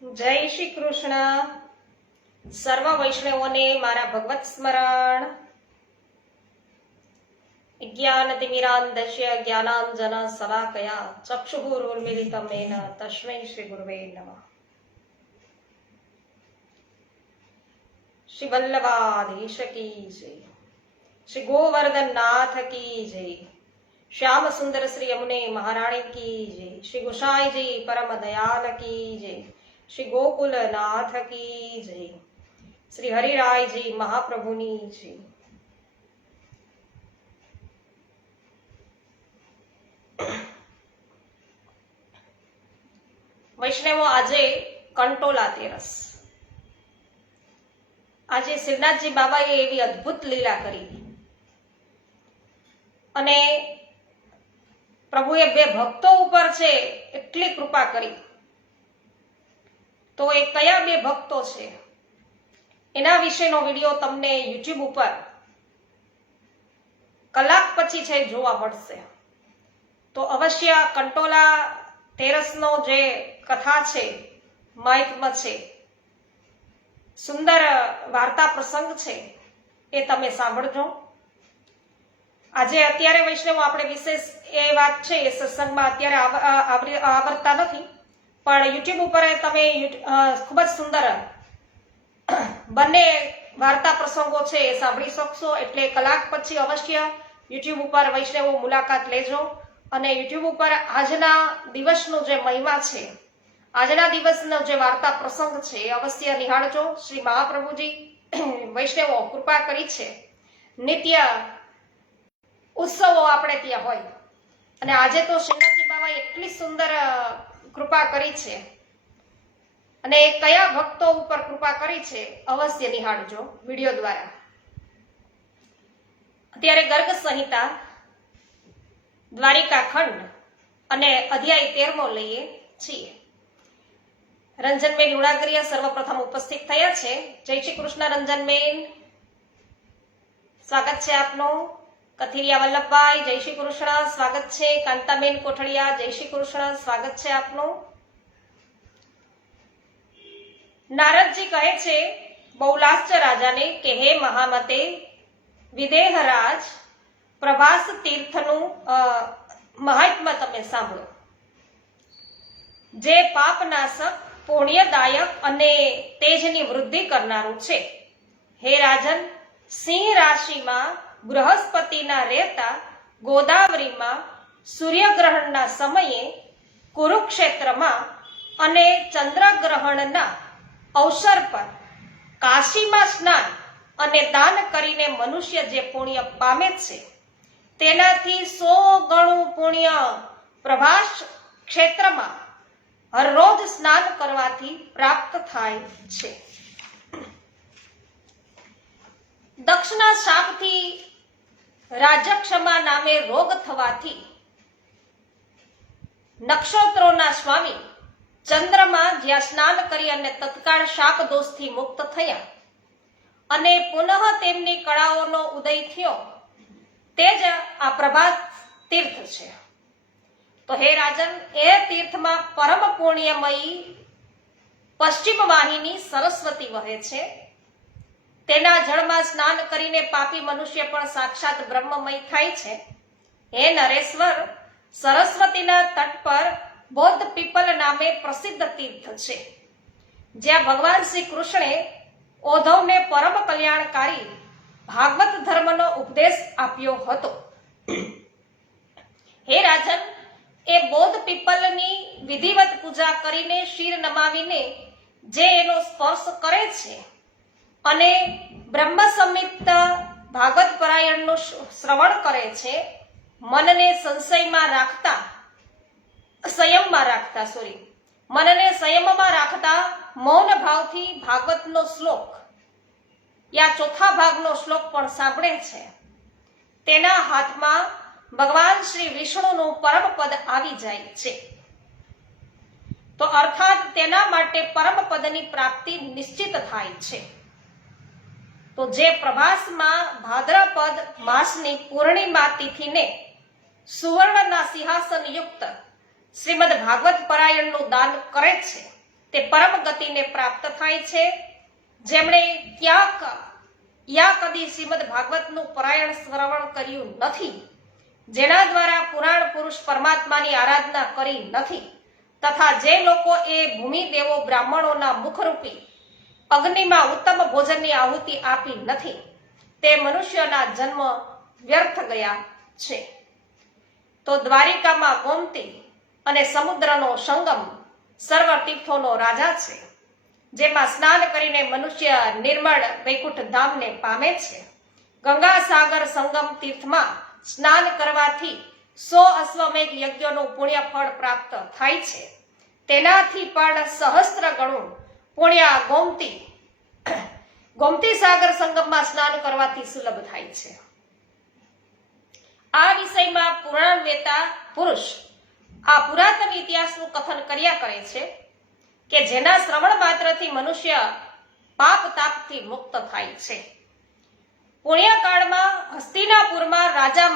જય શ્રી કૃષ્ણ. સર્વ વૈષ્ણવોને મારા ભગવત સ્મરણ. જ્ઞાનતિમિરાન્ધસ્ય જ્ઞાનાંજન શલાકયા ચક્ષુરુન્મિલિતમ येन તસ્मै શ્રી ગુરવે નમઃ. શ્રી વલ્લભાધીશ કી જય. શ્રી ગોવર્ધન નાથ કી જય. શ્યામ સુંદર શ્રી યમુને મહારાણી કી જય. શ્રી ગુસાઈજી પરમ દયાલ કી જય. શ્રી ગોકુલનાથ કી જય. શ્રી હરિરાયજી મહાપ્રભુની જય. વૈષ્ણવો, આજે કંટોલા તેરસ. આજે શિવનાથજી બાબાએ એવી અદ્ભુત લીલા કરી અને પ્રભુએ બે ભક્તો ઉપર છે એટલી કૃપા કરી. તો એ કયા બે ભક્તો છે એના વિશેનો વિડીયો તમને યુટ્યુબ ઉપર કલાક પછી છે જોવા મળશે. તો અવશ્ય કંટોલા તેરસનો જે કથા છે, મહાત્મ્ય છે, સુંદર વાર્તા પ્રસંગ છે, એ તમે સાંભળજો. આજે અત્યારે વૈષ્ણવ આપણે વિશેષ એ વાત છે એ સત્સંગમાં અત્યારે આવડતા નથી, પણ યુટ્યુબ ઉપર તમે ખૂબ જ સુંદર બંને વાર્તા પ્રસંગો છે એ સાંભળી શકશો. એટલે કલાક પછી અવશ્ય યુટ્યુબ ઉપર વૈષ્ણવો મુલાકાત લેજો અને યુટ્યુબ ઉપર આજના દિવસનો જે મહિમા છે, આજના દિવસનો જે વાર્તા પ્રસંગ છે એ અવશ્ય નિહાળજો. શ્રી મહાપ્રભુજી વૈષ્ણવો કૃપા કરી છે, નિત્ય ઉત્સવો આપણે ત્યાં હોય અને આજે તો શ્રીનાથજી બાબાએ એટલી સુંદર કૃપા કરી છે અને કયા ભક્તો ઉપર કૃપા કરી છે અવશ્ય નિહાળજો વિડીયો દ્વારા. અત્યારે ગર્ગ સંહિતા દ્વારિકા ખંડ અને અધ્યાય 13 લઈએ છીએ. રંજનબેન લુણાગરિયા સર્વપ્રથમ ઉપસ્થિત થયા છે. જય શ્રી કૃષ્ણ રંજનબેન, સ્વાગત છે આપનું. કથિરિયા વલ્લભભાઈ, જય શ્રી કૃષ્ણ, સ્વાગત છે. કાંતાબેન કોઠડિયા, જય શ્રી કૃષ્ણ, સ્વાગત છે આપનું. નારદજી કહે છે બહુલાશ્ચ રાજાને કે હે મહામતે વિદેહરાજ, પ્રભાસ તીર્થનું મહાત્મ્ય તમે સાંભળો, જે પાપનાશક, પુણ્યદાયક અને તેજની વૃદ્ધિ કરનારું છે. હે રાજન, સિંહ રાશિમાં બૃહસ્પતિના રહેતા ગોદાવરીમાં સૂર્યગ્રહણના સમયે કુરુક્ષેત્રમાં અને ચંદ્રગ્રહણના અવસર પર કાશીમાં સ્નાન અને દાન કરીને મનુષ્ય જે પુણ્ય પામે છે તેનાથી 100 ગણું પુણ્ય પ્રભાસ ક્ષેત્રમાં હરરોજ સ્નાન કરવાથી પ્રાપ્ત થાય છે. દક્ષના શાપથી રાજક્ષમા નામે રોગ થવાથી નક્ષત્રોના સ્વામી ચંદ્રમાં જ્યાં સ્નાન કરી અને તત્કાળ શાપ દોષથી મુક્ત થયા અને પુનઃ તેમની કળાઓનો ઉદય થયો, તે જ આ પ્રભાસ તીર્થ છે. તો હે રાજન, એ તીર્થમાં પરમ પુણ્યમયી પશ્ચિમ વાહિની સરસ્વતી વહે છે. તેના જળમાં સ્નાન કરીને પાપી મનુષ્ય પણ સાક્ષાત બ્રહ્મમય થાય છે. હે નરેશ્વર, સરસ્વતીના તટ પર બૌદ્ધ પીપલ નામે પ્રસિદ્ધ તીર્થ છે, જ્યાં ભગવાન શ્રી કૃષ્ણે ઓધવને પરમ કલ્યાણકારી ભાગવત ધર્મનો ઉપદેશ આપ્યો હતો. હે રાજન, એ બૌદ્ધ પીપલની વિધિવત પૂજા કરીને શિર નમાવીને જે એનો સ્પર્શ કરે છે અને બ્રહ્મ સંમિત ભાગવત પરાયણનું શ્રવણ કરે છે, મનને સંયમમાં રાખતા મૌન ભાવથી ભાગવતનો શ્લોક યા ચોથા ભાગનો શ્લોક પણ સાંભળે છે, તેના હાથમાં ભગવાન શ્રી વિષ્ણુનું પરમ પદ આવી જાય છે. તો અર્થાત તેના માટે પરમ પદની પ્રાપ્તિ નિશ્ચિત થાય છે. તો જે પ્રભાસમાં ભાદ્રપદ માસની પૂર્ણિમા તિથિને સુવર્ણના સિંહાસન યુક્ત શ્રીમદ ભાગવત પરાયણનું દાન કરે છે તે પરમ ગતિને પ્રાપ્ત થાય છે. જેમણે ક્યાંક યા કદી શ્રીમદ ભાગવતનું પરાયણ શ્રવણ કર્યું નથી, જેના દ્વારા પુરાણ પુરુષ પરમાત્માની આરાધના કરી નથી, તથા જે લોકો એ ભૂમિ દેવો બ્રાહ્મણોના મુખરૂપી અગ્નિમાં ઉત્તમ ભોજનની આહુતિ આપી નથી, તે મનુષ્યના જન્મ વ્યર્થ ગયા છે. તો દ્વારિકામાં ગોમતી અને સમુદ્રનો સંગમ સર્વ તીર્થોનો રાજા છે, જેમાં સ્નાન કરીને મનુષ્ય નિર્મળ વૈકુંઠ ધામને પામે છે. ગંગા સાગર સંગમ તીર્થમાં સ્નાન કરવાથી 100 અશ્વમેઘ યજ્ઞોનું પુણ્ય ફળ પ્રાપ્ત થાય છે. તેનાથી પણ સહસ્ત્ર ગણું પુણ્ય ગોમતી સાગર સંગમમાં સ્નાન કરવાથી સુલભ થાય છે. આ વિષયમાં પુરાણ વેતા પુરુષ આ પુરાતન ઇતિહાસનું કથન કર્યા કરે છે કે જેના શ્રવણ માત્રથી મનુષ્ય પાપ તાપથી મુક્ત થાય છે. પુણ્યકાળમાં હસ્તિનાપુરમાં રાજા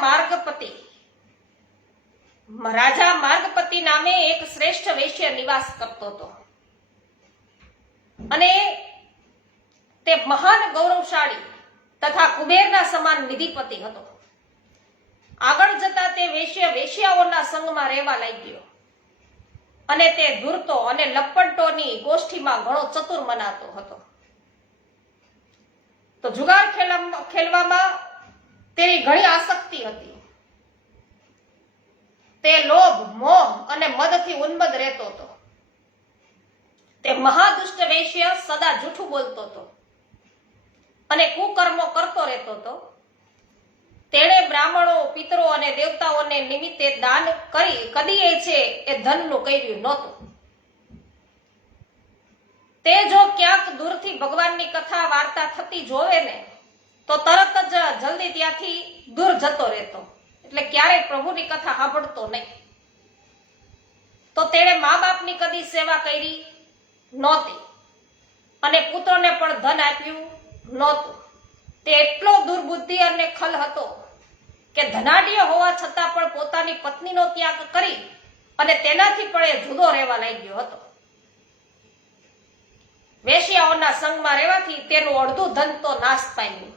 માર્ગપતિ નામે એક શ્રેષ્ઠ વૈશ્ય નિવાસ કરતો હતો અને તે મહાન ગૌરવશાળી તથા કુબેરના સમાન નિધિપતિ હતો. આગળ જતા તે વેશ્યાઓના સંગમાં રહેવા લાગ્યો અને તે ધૂર્તો અને લપટોની ગોષ્ઠીમાં ઘણો ચતુર મનાતો હતો. તો જુગાર ખેલવામાં તેની ઘણી આસક્તિ હતી. તે લોભ, મોહ અને મદથી ઉન્મદ રહેતો હતો. તે મહાદુષ્ટ વૈશ્ય સદા જૂઠું બોલતો હતો અને કુકર્મો કરતો રહેતો હતો. તેણે બ્રાહ્મણો, પિતરો અને દેવતાઓને નિમિત્તે દાન કરી કદીએ છે એ ધનનું કર્યું નહોતું. તે જો ક્યાંક દૂરથી ભગવાનની કથા વાર્તા થતી જોવે ને તો તરત જ જલ્દી ત્યાંથી દૂર જતો રહેતો, એટલે ક્યારેય પ્રભુની કથા સાંભળતો નહીં. તો તેણે મા બાપની કદી સેવા કરી નહોતી અને પુત્રોને પણ ધન આપ્યું નહોતું. તે એટલો દુર્બુદ્ધિ અને ખલ હતો કે ધનાઢ્ય હોવા છતાં પણ પોતાની પત્નીનો ત્યાગ કરી અને તેનાથી પણ એ જુદો રહેવા લાગ્યો હતો. વેશ્યાઓના સંગમાં રહેવાથી તેનું અડધું ધન તો નાશ પામ્યું,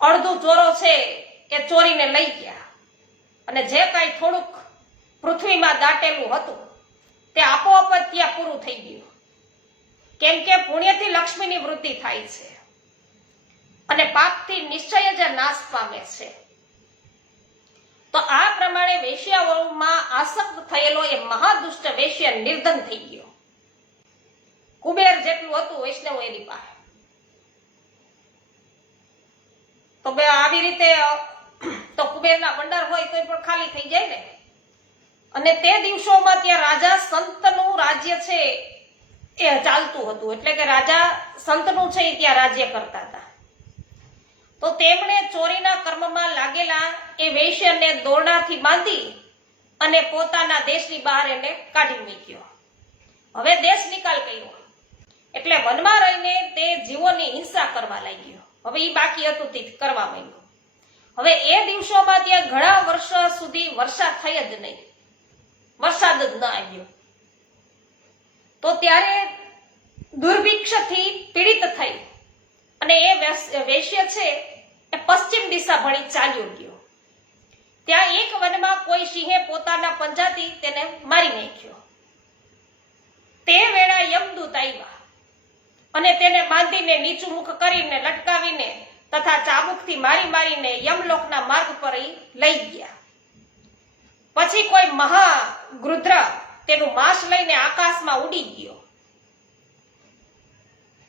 અડધું ચોરો છે એ ચોરીને લઈ ગયા અને જે કાંઈ થોડુંક પૃથ્વીમાં દાટેલું હતું તે આપોઆપ જ ત્યાં પૂરું થઈ ગયું. કેમ કે પુણ્યથી લક્ષ્મીની વૃદ્ધિ થાય છે અને પાપથી નિશ્ચય જ નાશ પામે છે. તો આ પ્રમાણે વેશ્યાઓમાં આસક્ત થયેલો એ મહાદુષ્ટ વૈશ્ય નિર્ધન થઈ ગયો. કુબેર જેટલું હતું વૈષ્ણવ એની પાસે. તો બે આવી રીતે તો કુબેરના ભંડાર હોય તો પણ ખાલી થઈ જાય ને. અને તે દિવસોમાં ત્યાં રાજા સંતનું રાજ્ય છે એ ચાલતું હતું, એટલે કે રાજા સંતનું છે એ ત્યાં રાજ્ય કરતા હતા. તો તેમણે ચોરીના કર્મમાં લાગેલા એ વૈશ્યને દોરડાથી બાંધી અને પોતાના દેશની બહાર એને કાઢી મૂક્યો. હવે દેશ નિકાલ કર્યો એટલે વનમાં રહીને તે જીવોની હિંસા કરવા લાગ્યો. હવે એ બાકી હતું તે કરવા માંડ્યો. હવે એ દિવસોમાં ત્યાં ઘણા વર્ષો સુધી વર્ષા થઈ જ નહીં, વરસાદ જ ન આવ્યો. તો ત્યારે દુર્ભિક્ષથી પીડિત થઈ અને એ વૈશ્ય છે એ પશ્ચિમ દિશા ભણી ચાલ્યો ગયો. ત્યાં એક વનમાં કોઈ સિંહે પોતાના પંજાથી તેને મારી નાખ્યો. તે વેળા યમદૂત આવ્યા અને તેને બાંધીને નીચું મુખ કરીને લટકાવીને તથા ચાબુકથી મારીને યમલોકના માર્ગ પર લઈ ગયા. પછી કોઈ મહાગૃધ્ર તેનું માંસ લઈને આકાશમાં ઉડી ગયો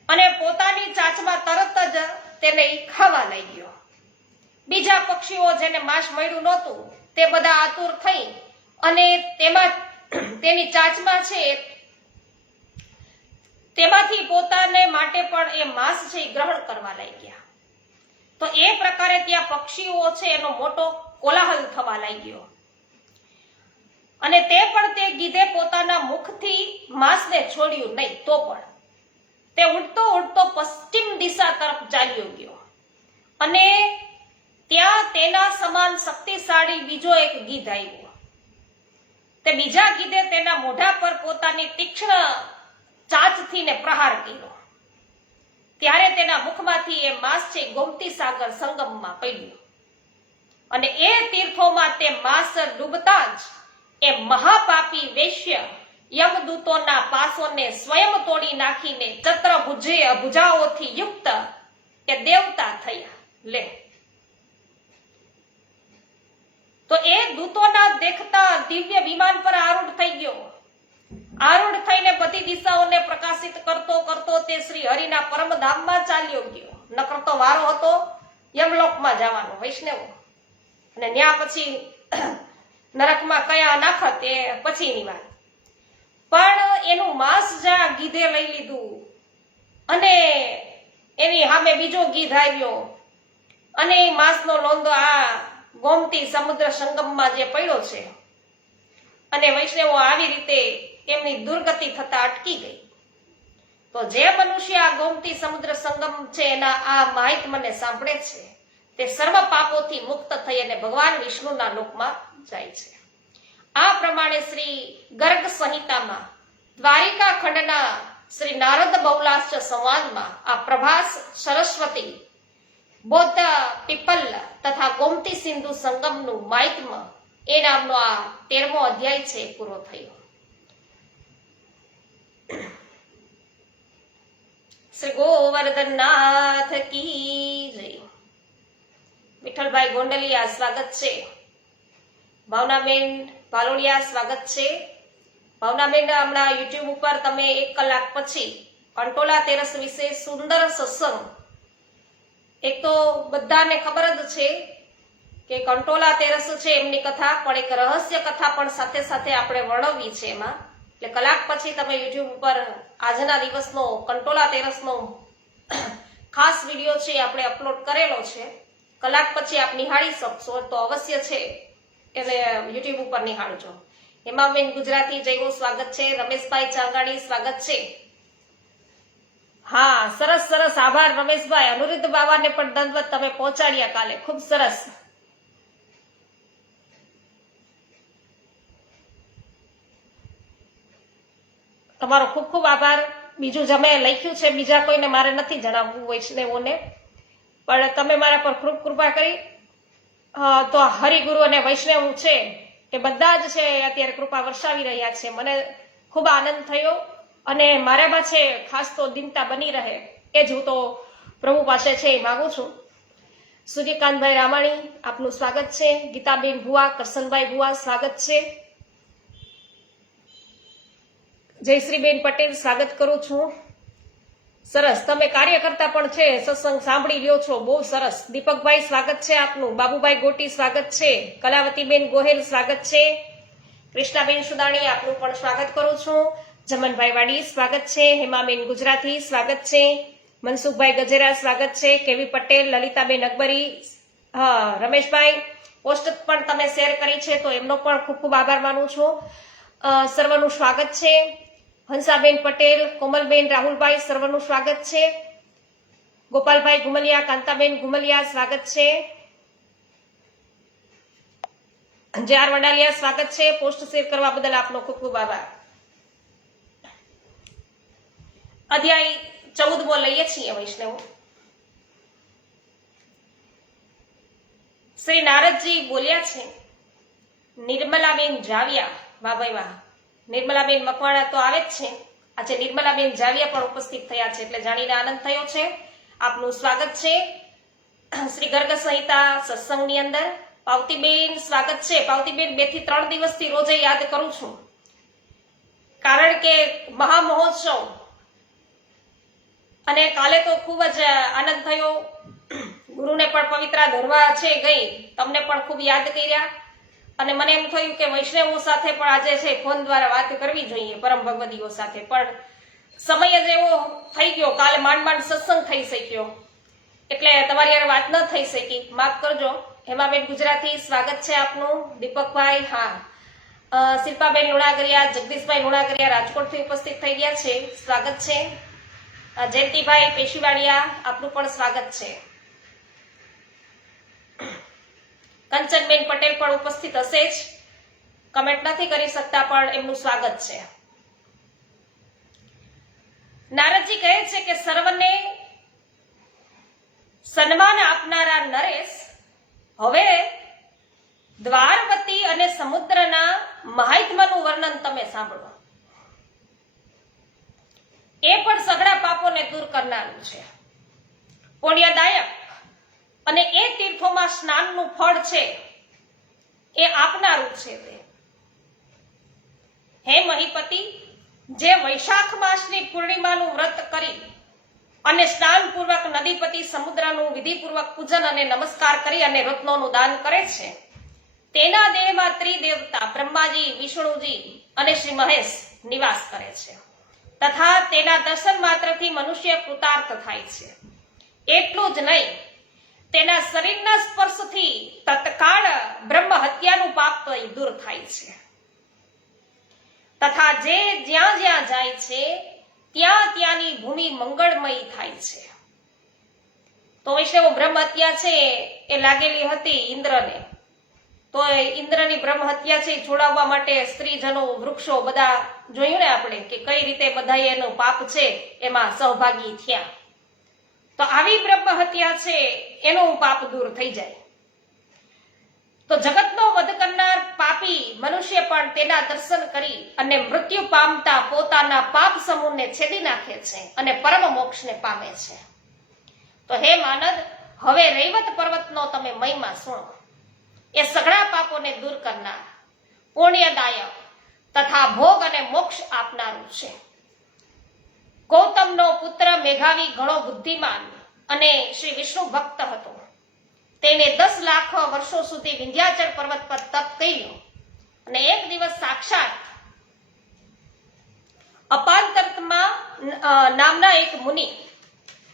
અને પોતાની ચાંચમાં તરત જ તેને ખાવા લાગ્યો. બીજા પક્ષીઓ જેને માંસ મળ્યું નહોતું તે બધા આતુર થઈ અને તેની ચાંચમાં છે તેમાંથી પોતાને માટે પણ એ માંસ છે એ ગ્રહણ કરવા લાગ્યા. તો એ પ્રકારે ત્યાં પક્ષીઓ છે એનો મોટો કોલાહલ થવા લાગ્યો અને તે પણ તે ગીધે પોતાના મુખથી માંસને છોડ્યું નહીં. તો પણ તે ઉડતો પશ્ચિમ દિશા તરફ ચાલ્યો ગયો અને ત્યાં તેના સમાન શક્તિશાળી બીજો એક ગીધ આવ્યો તે બીજા ગીધે તેના મોઢા પર પોતાની તીક્ષ્ણ ચાંચથી ને પ્રહાર કર્યો. ત્યારે તેના મુખમાંથી એ માસ ગોમતી સાગર સંગમમાં પડ્યું અને એ તીર્થોમાં તે માસ ડૂબતા જ એ મહાપાપી વૈશ્ય યમદૂતોના પાસોને સ્વયં તોડી નાખીને ભુજાઓથી યુક્ત એ દેવતા થયા. લે તો એ દૂતોના દેખતા દિવ્ય વિમાન પર આરૂઢ થઈ ગયો. આરૂઢ થઈને બધી દિશાઓને પ્રકાશિત કરતો કરતો તે શ્રી હરિના પરમધામમાં ચાલ્યો ગયો. નકર તો વારો હતો યમલોકમાં જવાનો વૈષ્ણવો, અને ત્યાં પછી નરકમાં કયા નાખત એ પછીની વાત. પણ એનું માંસ જ્યાં ગીધે લઈ લીધું અને એની સામે બીજો ગીધ આવ્યો અને એ માંસનો લોંદો આ ગોમતી સમુદ્ર સંગમમાં જે પડ્યો છે અને વૈષ્ણવો આવી રીતે એમની દુર્ગતિ થતા અટકી ગઈ. તો જે મનુષ્ય આ ગોમતી સમુદ્ર સંગમ છે એના આ માહિતમને સાંભળે છે તે સર્વ પાપોથી મુક્ત થઈ અને ભગવાન વિષ્ણુના લોકમાં જાય છે. આ પ્રમાણે શ્રી ગર્ગ સંહિતામાં દ્વારિકા ખંડના શ્રી નારદ બહુલાશ્ચ સંવાદમાં આ પ્રભાસ સરસ્વતી બૌદ્ધ પીપલ તથા ગોમતી સિંધુ સંગમનું માહિત્મ્ય એ નામનો આ 13મો અધ્યાય છે પૂરો થયો. શ્રી ગોવર્ધનનાથ કી જય. વિઠ્ઠલભાઈ ગોંડલિયા સ્વાગત છે. ભાવનાબેન ભાલોડિયા સ્વાગત છે. ભાવનાબેન, હમણાં યુટ્યુબ ઉપર તમે 1 કલાક પછી કંટોલા તેરસ વિશે સુંદર સત્સંગ, એક તો બધાને ખબર જ છે કે કંટોલા તેરસ છે એમની કથા, પણ એક રહસ્ય કથા પણ સાથે સાથે આપણે વર્ણવવી છે એમાં. એટલે કલાક પછી તમે યુટ્યુબ ઉપર આજના દિવસનો કંટોલા તેરસનો ખાસ વિડીયો છે આપણે અપલોડ કરેલો છે. કલાક પછી આપ નિહાળી શકશો, તો અવશ્ય છે એટલે યુટ્યુબ ઉપર નિહાળજો. હેમાબેન ગુજરાતી જયવો સ્વાગત છે. રમેશભાઈ ચાંગાણી સ્વાગત છે. હા, સરસ સરસ, આભાર રમેશભાઈ. અનુરુદ્ધ બાવાને પણ દંડવત તમે પહોંચાડ્યા કાલે, ખૂબ સરસ. તમારો ખૂબ ખૂબ આભાર. બીજું જ અમે લખ્યું છે, બીજા કોઈને મારે નથી જણાવવું વૈષ્ણવોને, પણ તમે મારા પર ખૂબ કૃપા કરી. તો હરિગુરુ અને વૈષ્ણવ છે એ બધા જ છે અત્યારે કૃપા વરસાવી રહ્યા છે. મને ખૂબ આનંદ થયો અને મારામાં છે ખાસ તો દિનતા બની રહે એ જ હું તો પ્રભુ પાસે છે એ માગું છું. સૂર્યકાંતભાઈ રામાણી, આપનું સ્વાગત છે. ગીતાબેન ભુવા, કરશનભાઈ ભુવા સ્વાગત છે. જયશ્રીબેન પટેલ સ્વાગત કરું છું. સરસ, તમે કાર્યકર્તા પણ છે, સત્સંગ સાંભળી લ્યો છો, બહુ સરસ. દીપકભાઈ સ્વાગત છે આપનું. બાબુભાઈ ગોટી સ્વાગત છે. કલાવતીબેન ગોહેલ સ્વાગત છે. કૃષ્ણાબેન સુદાણી, આપનું પણ સ્વાગત કરું છું. જમનભાઈ વાડી સ્વાગત છે. હેમાબેન ગુજરાતી સ્વાગત છે. મનસુખભાઈ ગજેરા સ્વાગત છે. કેવી પટેલ, લલિતાબેન અકબરી, રમેશભાઈ પોસ્ટ પણ તમે શેર કરી છે તો એમનો પણ ખૂબ ખૂબ આભાર માનું છું. સર્વનું સ્વાગત છે. હંસાબેન પટેલ, કોમલબેન રાહુલભાઈ, સર્વનું સ્વાગત છે. ગોપાલભાઈ ગુમલિયા, કાંતાબેન ગુમલિયા સ્વાગત છે. JR વડાલિયા સ્વાગત છે. પોસ્ટ શેર કરવા બદલ આપનો ખૂબ ખૂબ આભાર. અધ્યાય 14મો લઈએ છીએ વૈષ્ણવ. શ્રી નારદજી બોલ્યા છે, નિર્મલાબેન જાવ્યા. વાહ ભાઈ વાહ, નિર્મલાબેન મકવાણા તો આવે જ છે. આજે નિર્મલાબેન જાવ્યા પણ ઉપસ્થિત થયા છે એટલે જાણીને આનંદ થયો છે. આપનું સ્વાગત છે શ્રી ગર્ગ સંહિતા સત્સંગની અંદર. પાવતીબેન સ્વાગત છે. પાવતીબેન 2 થી 3 દિવસથી રોજે યાદ કરું છું, કારણ કે મહામહોત્સવ અને કાલે તો ખૂબ જ આનંદ થયો. ગુરુને પણ પવિત્રા ધરવા છે ગઈ, તમને પણ ખૂબ યાદ કર્યા અને મને એમ થયું કે વૈષ્ણવો સાથે પણ આજે છે ફોન દ્વારા વાત કરવી જોઈએ, પરમ ભગવદીઓ સાથે. પણ સમય જ એવો થઈ ગયો, કાલે માંડ સત્સંગ થઈ શક્યો એટલે તમારી યાર વાત ન થઈ શકી, માફ કરજો. હેમાબેન ગુજરાતી સ્વાગત છે આપનું. દીપકભાઈ, હા. શિલ્પાબેન લુણાગરિયા, જગદીશભાઈ લુણાગરિયા રાજકોટથી ઉપસ્થિત થઈ ગયા છે, સ્વાગત છે. જયંતિભાઈ પેશીવાડિયા, આપનું પણ સ્વાગત છે. કંચનબેન પટેલ પણ ઉપસ્થિત હશે જ. કમેન્ટ નથી કરી શકતા પણ એમનું સ્વાગત છે. નારદજી કહે છે કે સર્વને સન્માન આપનારા નરેશ, હવે દ્વારવતી અને સમુદ્રના મહાત્મ્યનું વર્ણન તમે સાંભળો. એ પણ સઘળા પાપોને દૂર કરનારું છે, પુણ્યદાયક, અને એ તીર્થોમાં સ્નાનનું ફળ છે એ આપનારું છે. હે મહીપતિ, જે વૈશાખ માસની પૂર્ણિમાનું વ્રત કરી અને સ્નાનપૂર્વક નદીપતિ સમુદ્રનું વિધિપૂર્વક પૂજન અને નમસ્કાર કરી અને રત્નોનું દાન કરે છે, તેના દેહમાં ત્રિદેવતા બ્રહ્માજી, વિષ્ણુજી અને શ્રી મહેશ નિવાસ કરે છે તથા તેના દર્શન માત્રથી મનુષ્ય કૃતાર્થ થાય છે. એટલું જ નહીં, તેના શરીરના સ્પર્શથી તત્કાળ બ્રહ્મ હત્યાનું પાપ દૂર થાય છે તથા જે જ્યાં જ્યાં જાય છે ત્યાં ત્યાંની ભૂમિ મંગળમય થાય છે. તો વૈષ્ણવ બ્રહ્મ હત્યા છે એ લાગેલી હતી ઇન્દ્રને, તો ઇન્દ્રની બ્રહ્મ હત્યા છે છોડાવવા માટે સ્ત્રીજનો, વૃક્ષો બધા જોયું ને આપણે કે કઈ રીતે બધા એનું પાપ છે એમાં સહભાગી થયા. તો આવી બ્રહ્મ હત્યા છે એનું પાપ દૂર થઈ જાય. તો જગતનો વધ કરનાર પાપી મનુષ્ય પણ તેના દર્શન કરી અને મૃત્યુ પામતા પોતાના પાપ સમૂહને છેદી નાખે છે અને પરમ મોક્ષને પામે છે. તો હે માનદ, હવે રૈવત પર્વતનો તમે મહિમા સુણો. એ સઘળા પાપોને દૂર કરનાર, પુણ્યદાયક તથા ભોગ અને મોક્ષ આપનારું છે. ગૌતમનો પુત્ર મેઘાવી ઘણો બુદ્ધિમાન અને શ્રી વિષ્ણુ ભક્ત હતો. તેને 10 લાખ વર્ષો સુધી વિંધ્યાચલ પર્વત પર તપ કર્યું અને એક દિવસ સાક્ષાત અપાંતરમાં નામના એક મુનિ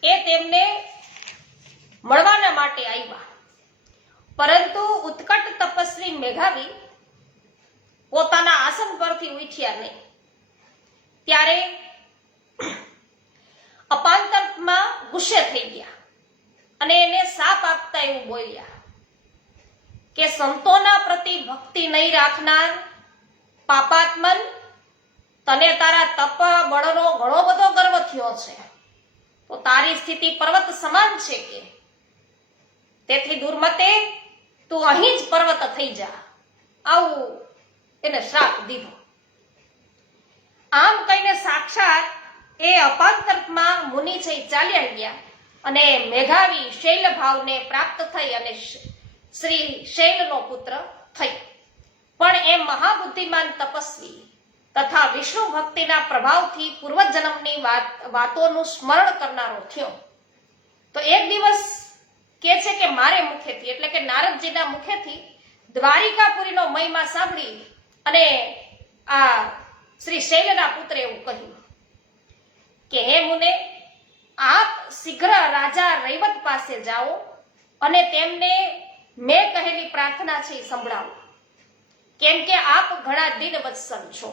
એ તેમને મળવાના માટે આવ્યા, પરંતુ ઉત્કટ તપસ્વી મેઘાવી પોતાના આસન પરથી ઉઠ્યા નહીં. ત્યારે અપાંતરમાં ગુસ્સે થઈ ગયા અને એને શાપ આપતા એવું બોલ્યા કે સંતોના પ્રતિ ભક્તિ નહીં રાખનાર પાપાત્મન, તને તારા તપ બળનો ઘણો બધો ગર્વ થયો છે, તો તારી સ્થિતિ પર્વત સમાન છે કે તેથી દુર્મતે તું અહીં જ પર્વત થઈ જા. આવું એને શ્રાપ દીધો. આમ કહીને સાક્ષાત એ અપાંતરમાં મુનિ છે ચાલ્યા ગયા અને મેઘાવી શૈલ ભાવને પ્રાપ્ત થઈ અને શ્રી શૈલનો પુત્ર થઈ. પણ એ મહાબુદ્ધિમાન તપસ્વી તથા વિષ્ણુ ભક્તિના પ્રભાવથી પૂર્વજન્મની વાતોનું સ્મરણ કરનારો થયો. તો એક દિવસ કે છે કે મારે મુખેથી એટલે કે નારદજીના મુખેથી દ્વારિકાપુરીનો મહિમા સાંભળી અને આ શ્રી શૈલના પુત્રે એવું કહ્યું કે હે મુને, આપ શીઘ્ર રાજા રૈવત પાસે જાઓ અને તેમને મેં કહેલી પ્રાર્થના છે એ સંભળાવો, કેમ કે આપ ઘણા દિન વત્સલ છો.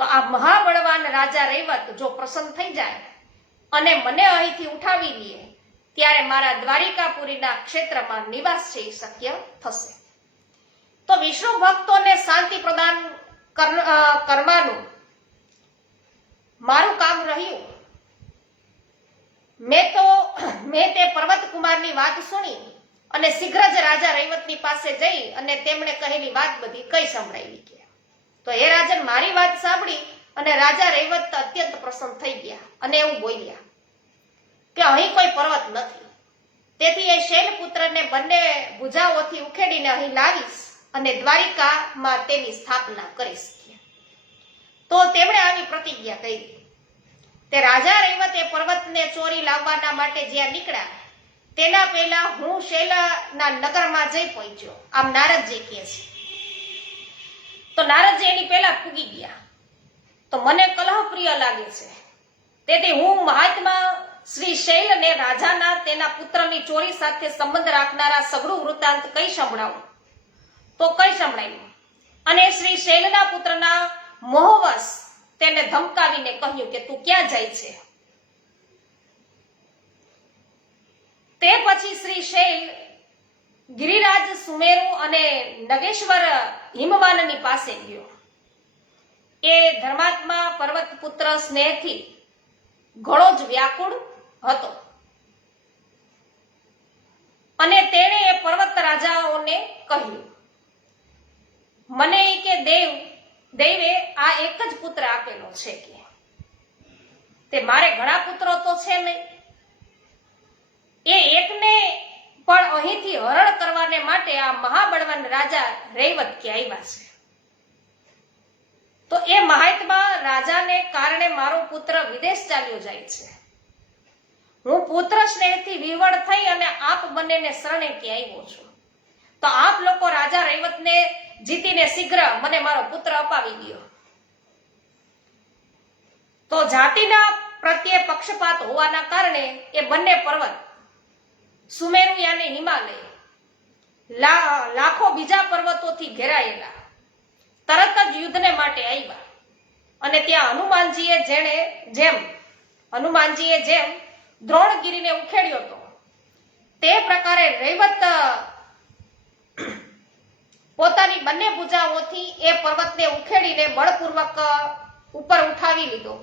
તો આ મહાબળવાન રાજા રૈવત જો પ્રસન્ન થઈ જાય અને મને અહીંથી ઉઠાવી લે ત્યારે મારા દ્વારિકાપુરીના ક્ષેત્રમાં નિવાસ છે એ શક્ય થશે. તો વિષ્ણુ ભક્તોને શાંતિ પ્રદાન કરવાનું મારું કામ રહ્યું. મેં તે પર્વત કુમારની વાત સુણી અને શીઘ્ર જ રાજા રૈવતની પાસે જઈ અને તેમણે કહેલી વાત બધી કઈ સંભળાવી કે તો હે રાજન, મારી વાત સાંભળી અને રાજા રૈવત અત્યંત પ્રસન્ન થઈ ગયા અને એવું બોલ્યા કે અહીં કોઈ પર્વત નથી, તેથી એ શૈલપુત્રને બંને ભુજાઓથી ઉખેડીને અહીં લાવીશ અને દ્વારિકામાં તેની સ્થાપના કરીશ. તો તેમણે આવી પ્રતિજ્ઞા કરી. તે રાજા રૈવત એ પર્વતને ચોરી લાવવાના માટે જ્યાં નીકળ્યા તેના પહેલા હું શૈલના નગરમાં જઈ પહોંચ્યો, આમ નારદજી કહે છે. તો નારદજી એની પહેલા પૂગી ગયા. તો મને કલહ પ્રિય લાગે છે, તેથી હું મહાત્મા શ્રી શૈલને રાજાના તેના પુત્રની ચોરી સાથે સંબંધ રાખનારા સઘળું વૃત્તાંત કઈ સંભળાવું. તો કઈ સંભળાવ્યું અને શ્રી શૈલના પુત્રના મોહવશ તેને ધમકાવીને કહ્યું કે તું ક્યાં જાય છે. તે પછી શ્રી શૈલ ગિરિરાજ સુમેરુ અને નગેશ્વર હિમવાનની પાસે ગયો. એ ધર્માત્મા પર્વત પુત્ર સ્નેહથી ઘણો જ વ્યાકુળ હતો અને તેણે એ પર્વત રાજાઓને કહ્યું, મને કે દૈવે આ એક જ પુત્ર આપેલો છે કે તે મારે ઘણા પુત્રો તો છે નહીં. એ એકને પણ અહીંથી હરણ કરવાને માટે આ મહાબળવાન રાજા રૈવત કે આવ્યા છે. તો એ મહાત્મા રાજાને કારણે મારો પુત્ર વિદેશ ચાલ્યો જાય છે. હું પુત્ર સ્નેહથી વિહવળ થઈ અને આપ બંનેને શરણે કે આવ્યો છું. તો આપ લોકો રાજા રૈવતને જીતીને શીઘ્ર મને મારો પુત્ર અપાવી દો. તો જાતિના પ્રત્યે પક્ષપાત હોવાના કારણે એ બંને પર્વત સુમેરુ યાને હિમાલય લાખો બીજા પર્વતોથી ઘેરાયેલા તરત જ યુદ્ધને માટે આવ્યા અને ત્યાં હનુમાનજીએ જેમ દ્રોણગીરીને ઉખેડ્યો હતો તે પ્રકારે રૈવત પોતાની બંને ભુજાઓથી એ પર્વતને ઉખેડીને બળપૂર્વક ઉપર ઉઠાવી લીધો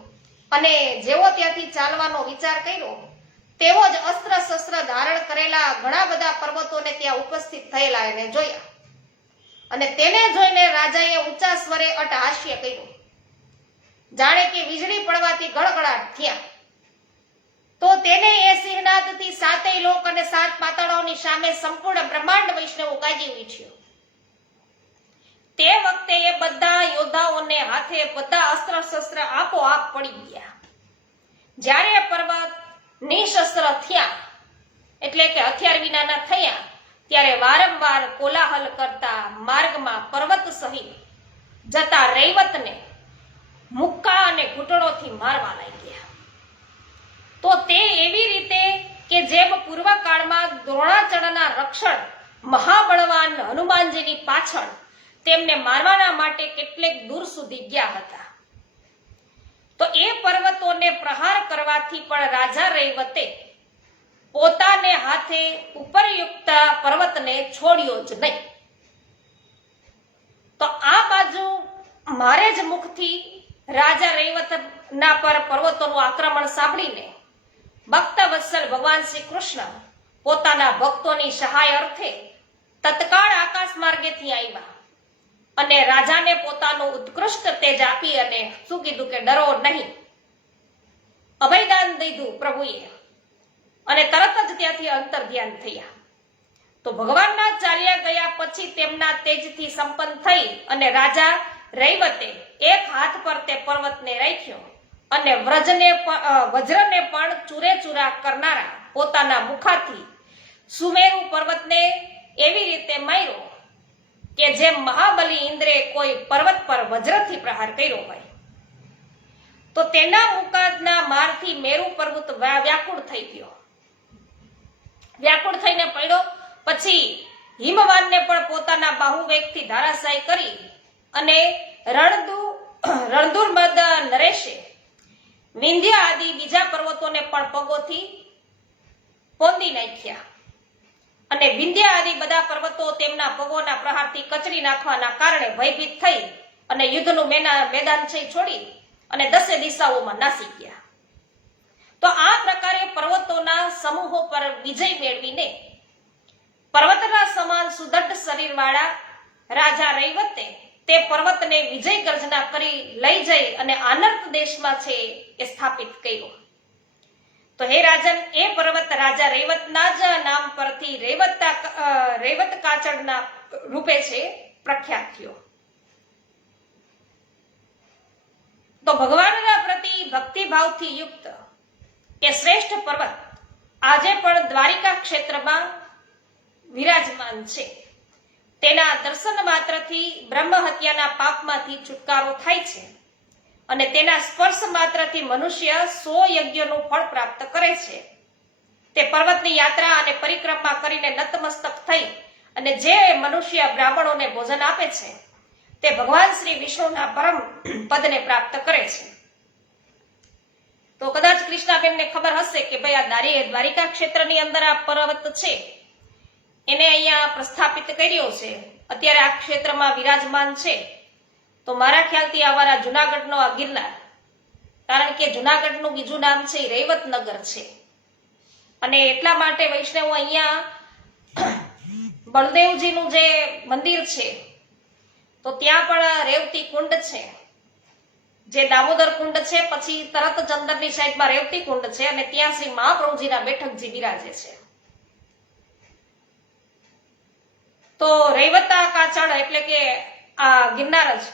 અને જેવો ત્યાંથી ચાલવાનો વિચાર કર્યો તેવો જ અસ્ત્ર શસ્ત્ર ધારણ કરેલા ઘણા બધા પર્વતોને ત્યાં ઉપસ્થિત થયેલા એને જોયા અને તેને જોઈને રાજાએ ઊંચા સ્વરે અટ્ટહાસ્ય કર્યું, જાણે કે વીજળી પડવાથી ગળગળાટ થયા. તો તેને એ સિંહનાદથી સાતેય લોક અને સાત પાતાળોની સામે સંપૂર્ણ બ્રહ્માંડ વૈષ્ણવ ગાજી ઉઠ્યો. તે વખતે એ બધા યોદ્ધાઓને હાથે બધા અસ્ત્ર શસ્ત્ર આપોઆપ પડી ગયા. જ્યારે પર્વત નિશસ્ત્ર થયા એટલે કે હથિયાર વિનાના થયા ત્યારે વારંવાર કોલાહલ કરતા માર્ગમાં પર્વત સહિત જતા રૈવતને મુક્કા અને ઘૂંટણોથી મારવા લાગ્યા. તો તે એવી રીતે કે જેમ પૂર્વકાળમાં દ્રોણાચળના રક્ષણ મહાબળવાન હનુમાનજીની પાછળ તેમને મારવાના માટે કેટલેક દૂર સુધી ગયા હતા. તો એ પર્વતોને પ્રહાર કરવાથી પણ રાજા રૈવતે પોતાને હાથે ઉપરયુક્ત પર્વતને છોડ્યો જ નહીં. તો આ બાજુ મારે જ મુખથી રાજા રૈવતના પર પર્વતોનું આક્રમણ સાંભળીને ભક્ત વત્સલ ભગવાન શ્રી કૃષ્ણ પોતાના ભક્તોની સહાય અર્થે તત્કાળ આકાશ માર્ગેથી આવ્યા અને રાજાને પોતાનું ઉત્કૃષ્ટ તેજ આપી અને શું કીધું કે ડરો નહીં, અભયદાન દીધું પ્રભુએ અને તરત જ ત્યાંથી અંતર્ધ્યાન થયા. તો ભગવાનના ચાલ્યા ગયા પછી તેમના તેજથી સંપન્ન થઈ અને રાજા રૈવતે એક હાથ પર તે પર્વતને રાખ્યો અને વજ્રને પણ ચૂરે ચૂરા કરનારા પોતાના મુખાથી સુમેરુ પર્વતને એવી રીતે માર્યો કે જેમ મહાબલી ઇન્દ્રે કોઈ પર્વત પર વજ્રથી પ્રહાર કર્યો હોય. તો તેના મુકાના મારથી મેરુ પર્વત વ્યાકુળ થઈ ગયો. વ્યાકુળ થઈને પડ્યો. પછી હિમવાનને પણ પોતાના બાહુવેગથી ધરાશાયી કરી અને રણદુર્મદ નરેશે વિંધ્ય આદિ બીજા પર્વતોને પણ પગોથી પોંદી નાખ્યા અને વિંધ્ય આદિ બધા પર્વતો તેમના પગોના પ્રહારથી કચડી નાખવાના કારણે ભયભીત થઈ અને યુદ્ધનું મેદાન છોડી અને 10 દિશાઓમાં નાસી ગયા. તો આ પ્રકારે પર્વતોના સમૂહો પર વિજય મેળવીને પર્વતના સમાન સુદૃઢ શરીરવાળા રાજા રૈવતે તે પર્વતને વિજય ગર્જના કરી લઈ જઈ અને આનર્ત દેશમાં છે એ સ્થાપિત કર્યો. તો હે રાજન, એ પર્વત રાજા રૈવતના જ નામ પરથી રૈવત કાચડના રૂપે છે પ્રખ્યાત થયો. તો ભગવાનના પ્રતિ ભક્તિભાવથી યુક્ત એ શ્રેષ્ઠ પર્વત આજે પણ દ્વારિકા ક્ષેત્રમાં વિરાજમાન છે. તેના દર્શન માત્રથી બ્રહ્મ હત્યાના પાપમાંથી છુટકારો થાય છે અને તેના સ્પર્શ માત્રથી મનુષ્ય 100 યજ્ઞનું ફળ પ્રાપ્ત કરે છે. તે પર્વતની યાત્રા અને પરિક્રમા કરીને નતમસ્તક થઈ અને જે મનુષ્ય બ્રાહ્મણોને ભોજન આપે છે તે ભગવાન શ્રી વિષ્ણુના પરમ પદને પ્રાપ્ત કરે છે. તો કદાચ કૃષ્ણાબેનને ખબર હશે કે ભાઈ આ દ્વારિકા ક્ષેત્રની અંદર આ પર્વત છે એને અહીંયા પ્રસ્થાપિત કર્યો છે, અત્યારે આ ક્ષેત્રમાં વિરાજમાન છે. તો મારા ખ્યાલથી અમારા જુનાગઢનો આ ગિરનાર, કારણ કે જુનાગઢનું બીજું નામ છે એ રૈવતનગર છે, અને એટલા માટે વૈષ્ણવો અહીંયા બળદેવજીનું જે મંદિર છે તો ત્યાં પણ રેવતી કુંડ છે, જે દામોદર કુંડ છે, પછી તરત જ અંદરની સાઈડમાં રેવતી કુંડ છે, અને ત્યાં શ્રી મહાપ્રભુજીના બેઠકજી બિરાજે છે. તો રૈવતા કાચળ એટલે કે આ ગિરનાર જ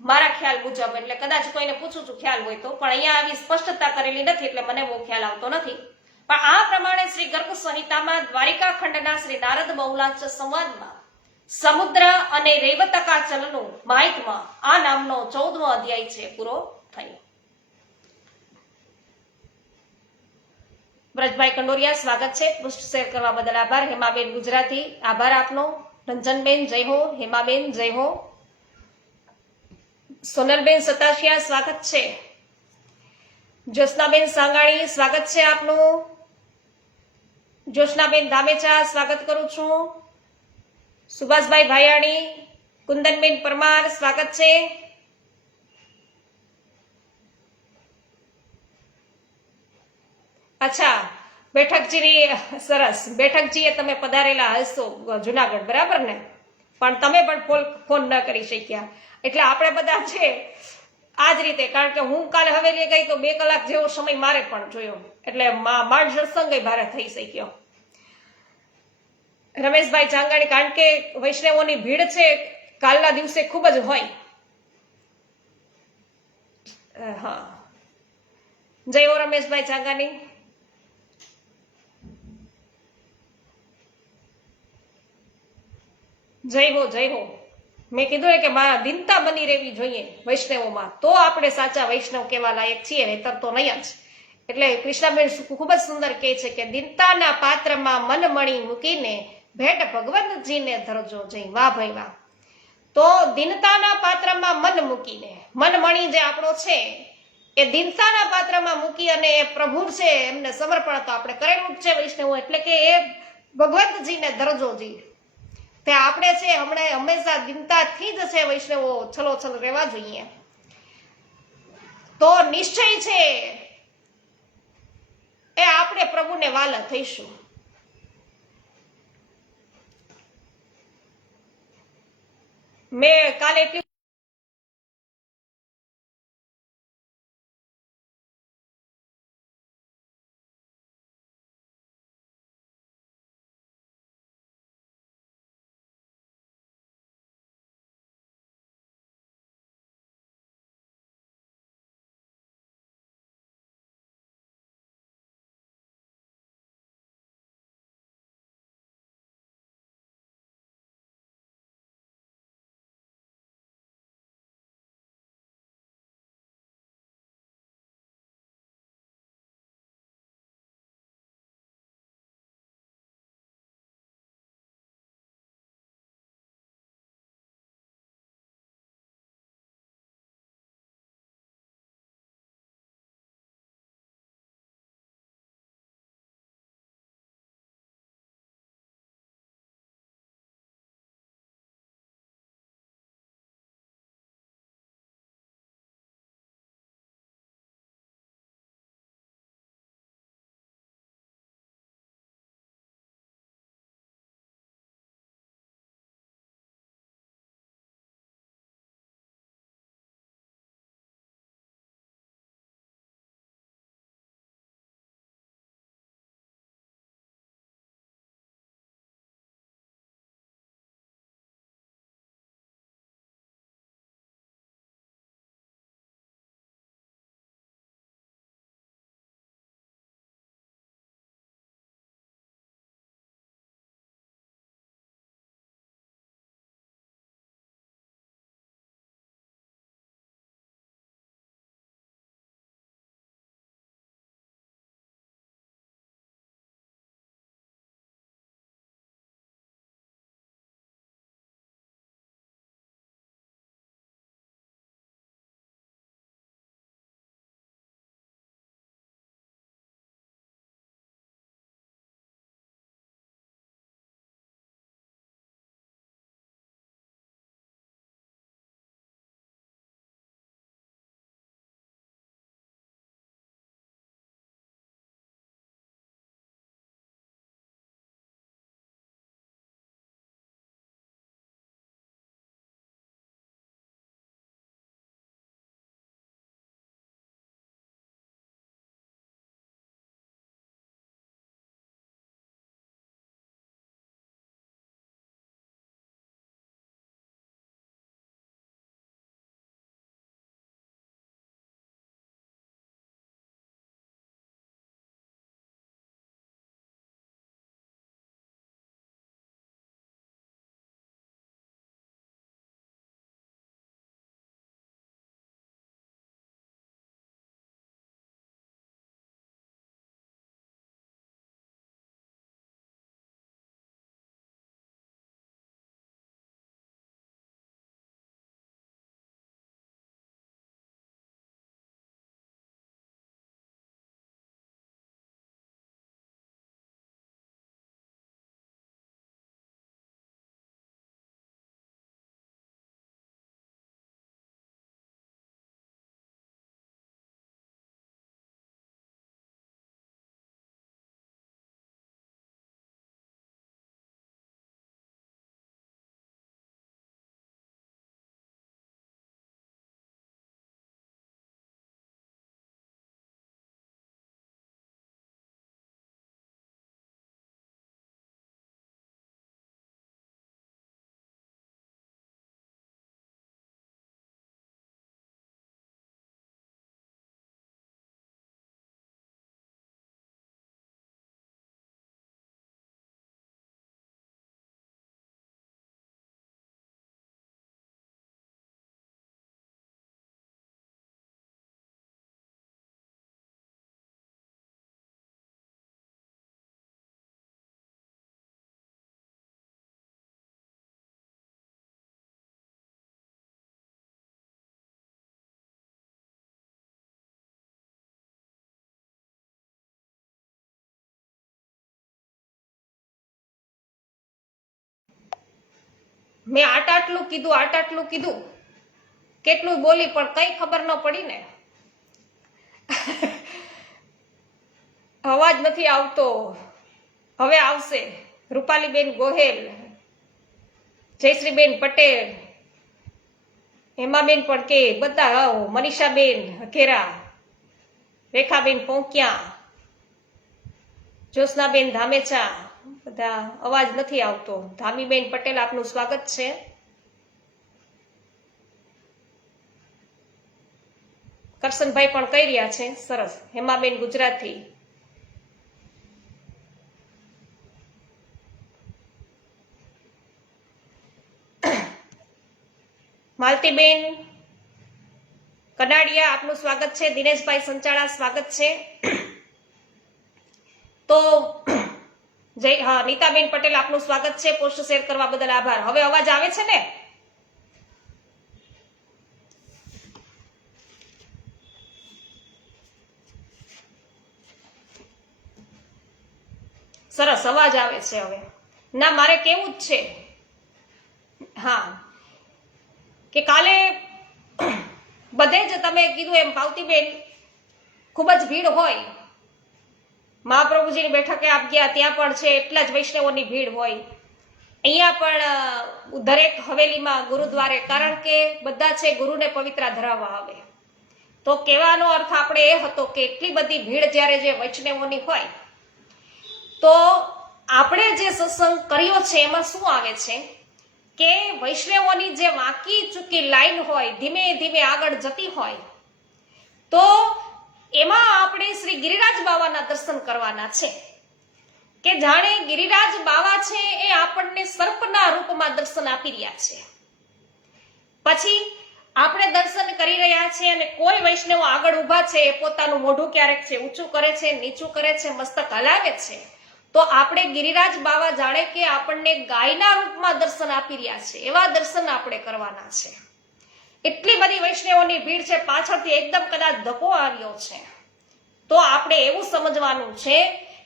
મારા ખ્યાલ મુજબ, એટલે કદાચ કોઈને પૂછું છું ખ્યાલ હોય તો, પણ અહીંયા આવી સ્પષ્ટતા કરેલી નથી એટલે મને બહુ ખ્યાલ આવતો નથી. પણ આ પ્રમાણે શ્રી ગર્ગ સંહિતામાં દ્વારિકા ખંડના શ્રી નારદ બહુલાચ સંવાદમાં સમુદ્ર અને રૈવતકાચલનું માહિતમાં આ નામનો 14મો અધ્યાય છે પૂરો થયો. બ્રજભાઈ કંડોરિયા સ્વાગત છે, પૃષ્ઠ શેર કરવા બદલ આભાર. હેમાબેન ગુજરાતી આભાર આપનો. રંજનબેન જય હો. હેમાબેન જય હો. સોનલબેન સતાશિયા સ્વાગત છે. જ્યોત્સનાબેન સાંગાણી સ્વાગત છે આપનું. જ્યોત્સનાબેન ધામેચા સ્વાગત કરું છું. સુભાષભાઈ ભાયાણી, કુંદનબેન પરમાર સ્વાગત છે. અચ્છા, બેઠકજીની સરસ. બેઠકજીએ તમે પધારેલા હશો જુનાગઢ, બરાબર ને? પણ તમે પણ ફોન ન કરી શક્યા એટલે આપણે બધા છે આ જ રીતે, કારણ કે હું કાલે હવેલી ગઈ તો 2 કલાક જેવો સમય મારે પણ જોયો, એટલે માંડ સત્સંગ ભારે થઈ શક્યો. રમેશભાઈ ચાંગાણી, કારણ કે વૈષ્ણવોની ભીડ છે કાલના દિવસે ખૂબ જ હોય. હા, જય હો રમેશભાઈ ચાંગાણી. જય હો, જય હો. મેં કીધું ને કે દિનતા બની રહેવી જોઈએ વૈષ્ણવોમાં, તો આપણે સાચા વૈષ્ણવ કેવા લાયક છીએ, નહીતર તો નહીં જ. એટલે કૃષ્ણાબેન ખૂબ જ સુંદર કહે છે કે દિનતાના પાત્રમાં મન મણી મૂકીને ભેટ ભગવંતજીને ધરજો જઈ. વાહ ભાઈ વાહ. તો દિનતાના પાત્રમાં મન મૂકીને, મન મણી જે આપણો છે એ દિનતાના પાત્રમાં મૂકી અને પ્રભુ છે એમને સમર્પણ તો આપણે કરેલું જ છે વૈષ્ણવો, એટલે કે એ ભગવંતજીને ધરજો જી. તે આપણે છે હમણાં હંમેશા દિનતાથી જ છે વૈષ્ણવો છલોછલ રહેવા જોઈએ. તો નિશ્ચય છે એ આપણે પ્રભુને વાલા થઈશું. મેં કાલે એટલી મેં આટલું કીધું, કેટલું બોલી પણ કઈ ખબર ન પડી ને. અવાજ નથી આવતો, હવે આવશે. રૂપાલીબેન ગોહેલ, જયશ્રીબેન પટેલ, હેમાબેન પડકે, બધા આવો, મનીષાબેન હકેરા, રેખાબેન પોંકિયા, જ્યોત્સનાબેન ધામેચા, બધા અવાજ નથી આવતો. ધામીબેન પટેલ, આપનું સ્વાગત છે. કરશનભાઈ પણ કહી રહ્યા છે, સરસ. હેમાબેન ગુજરાતી, માલતીબેન કનાડિયા, આપનું સ્વાગત છે. દિનેશભાઈ સંચાળા, સ્વાગત છે. તો નીતાબેન પટેલ, આપનું સ્વાગત છે. પોસ્ટ શેર કરવા બદલ આભાર. હવે અવાજ આવે છે ને? સરસ, અવાજ આવે છે હવે. ના, મારે કેવું જ છે, હા, કે કાલે બધે જ તમે કીધું એમ પાવતીબેન ખૂબ જ ભીડ હોય. મહાપ્રભુજીની બેઠકે આપ ગયા ત્યાં પણ છે એટલા જ વૈષ્ણવોની ભીડ હોય. અહીંયા પણ દરેક હવેલીમાં, ગુરુદ્વારે, કારણ કે બધા છે ગુરુને પવિત્રા ધરાવવા આવે. તો કહેવાનો અર્થ આપણે એ હતો કે એટલી બધી ભીડ જ્યારે જે વૈષ્ણવોની હોય, તો આપણે જે સત્સંગ કર્યો છે એમાં શું આવે છે કે વૈષ્ણવોની જે વાંકી ચૂકી લાઈન હોય, ધીમે ધીમે આગળ જતી હોય, તો એમાં આપણે શ્રી ગિરિરાજ બાવાના દર્શન કરવાના છે. કે જાણે ગિરિરાજ બાવા છે એ આપણને સર્પના રૂપમાં દર્શન આપી રહ્યા છે. પછી આપણે દર્શન કરી રહ્યા છીએ અને કોઈ વૈષ્ણવ આગળ ઊભા છે, એ પોતાનું મોઢું ક્યારેક છે ઊંચું કરે છે, નીચું કરે છે, મસ્તક હલાવે છે, તો આપણે ગિરિરાજ બાવા જાણે કે આપણને ગાયના રૂપમાં દર્શન આપી રહ્યા છે, એવા દર્શન આપણે કરવાના છે. એટલી બધી વૈષ્ણવોની ભીડ છે, પાછળથી એકદમ કદાચ ધક્કો આવ્યો છે, તો આપણે એવું સમજવાનું છે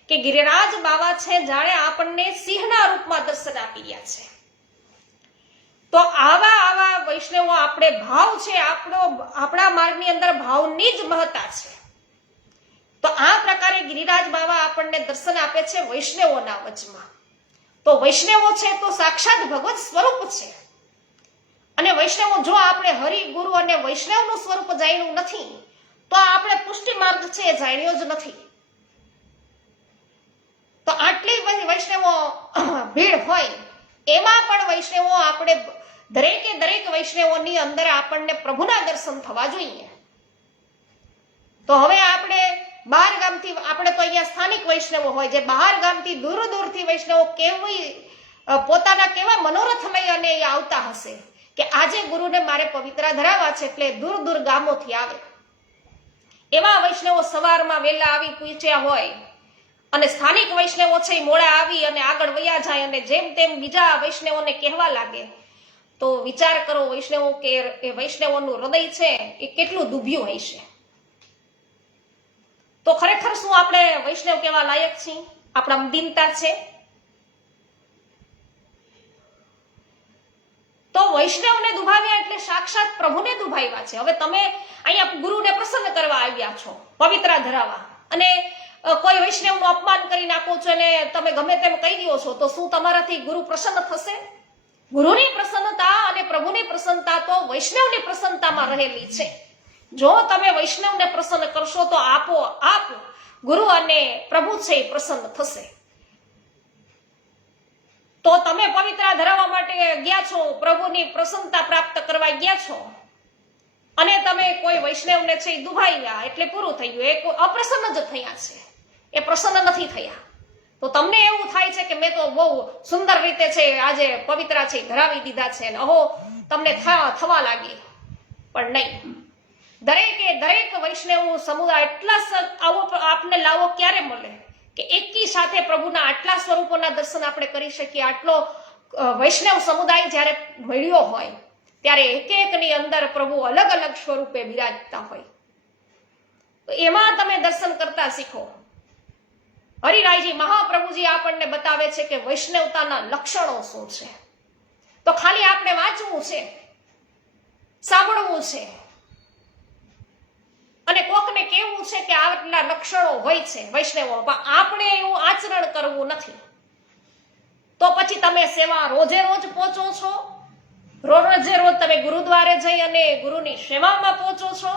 કે ગિરિરાજ બાવા છે જાણે આપણને સિંહના રૂપમાં દર્શન આપી રહ્યા છે. તો આવા વૈષ્ણવો આપણે ભાવ છે, આપણા માર્ગની અંદર ભાવની જ મહત્તા છે. તો આ પ્રકારે ગિરિરાજ બાવા આપણને દર્શન આપે છે વૈષ્ણવોના વચમાં. તો વૈષ્ણવો છે તો સાક્ષાત ભગવત સ્વરૂપ છે. અને વૈષ્ણવો, જો આપણે હરિ, ગુરુ અને વૈષ્ણવનું સ્વરૂપ જાણ્યું નથી, તો આપણે પુષ્ટિ માર્ગ છે એ જાણ્યો જ નથી. તો આટલી બધી વૈષ્ણવો ભીડ હોય, એમાં પણ વૈષ્ણવો આપણે દરેક વૈષ્ણવોની અંદર આપણને પ્રભુના દર્શન થવા જોઈએ. તો હવે આપણે બહાર ગામથી, આપણે તો અહીંયા સ્થાનિક વૈષ્ણવો હોય, જે બહાર ગામથી દૂરથી વૈષ્ણવો પોતાના કેવા મનોરથ લઈ અને આવતા હશે કે આજે ગુરુને મારે પવિત્રા ધરાવવા છે, એટલે દૂર ગામોથી આવે. એવા વૈષ્ણવો સવારમાં વહેલા આવી પૂછ્યા હોય, અને સ્થાનિક વૈષ્ણવો છે એ મોડા આવી અને આગળ વયા જાય અને જેમ તેમ બીજા વૈષ્ણવોને કહેવા લાગે, તો વિચાર કરો વૈષ્ણવો કે એ વૈષ્ણવોનું હૃદય છે એ કેટલું દુભ્યું હશે. તો ખરેખર શું આપણે વૈષ્ણવ કેવા લાયક છીએ? આપણા દીનતા છે. તો વૈષ્ણવને દુભાવ્યા એટલે સાક્ષાત પ્રભુને દુભાવ્યા છે. હવે તમે અહીંયા ગુરુને પ્રસન્ન કરવા આવ્યા છો, પવિત્રા ધરાવવા, અને કોઈ વૈષ્ણવનું અપમાન કરી નાખો છો અને તમે ગમે તેમ કહી દો છો, તો શું તમારાથી ગુરુ પ્રસન્ન થશે? ગુરુની પ્રસન્નતા અને પ્રભુની પ્રસન્નતા તો વૈષ્ણવની પ્રસન્નતામાં રહેલી છે. જો તમે વૈષ્ણવને પ્રસન્ન કરશો તો આપોઆપ ગુરુ અને પ્રભુ છે એ પ્રસન્ન થશે. તો તમે પવિત્રા ધરાવવા માટે ગયા છો, પ્રભુની પ્રસન્નતા પ્રાપ્ત કરવા ગયા છો, અને તમે કોઈ વૈષ્ણવને છે એ દુભાવ્યા એટલે પૂરું થઈ ગયું. એ અપ્રસન્ન જ થયા છે, એ પ્રસન્ન નથી થયા. તો તમને એવું થાય છે કે મેં તો બહુ સુંદર રીતે છે આજે પવિત્રા છે ધરાવી દીધા છે, અને અહો તમને થવા લાગી. પણ નહીં, દરેક વૈષ્ણવ સમુદાય આવો આપને લાવો ક્યારે મળે કે એકી સાથે પ્રભુના આટલા સ્વરૂપોના દર્શન આપણે કરી શકીએ. આટલો વૈષ્ણવ સમુદાય જ્યારે મળ્યો હોય, ત્યારે એકની અંદર પ્રભુ અલગ અલગ સ્વરૂપે બિરાજતા હોય. તો એમાં તમે દર્શન કરતા શીખો. હરિરાયજી મહાપ્રભુજી આપણને બતાવે છે કે વૈષ્ણવતાના લક્ષણો શું છે. તો ખાલી આપણે વાંચવું છે, સાંભળવું છે અને કોકને કેવું છે કે આટલા લક્ષણો હોય છે વૈષ્ણવો, પણ આપણે એવું આચરણ કરવું નથી. તો પછી તમે સેવા રોજે રોજ પહોંચો છો, રોજે રોજ તમે ગુરુદ્વારે જઈ અને ગુરુની સેવામાં પહોંચો છો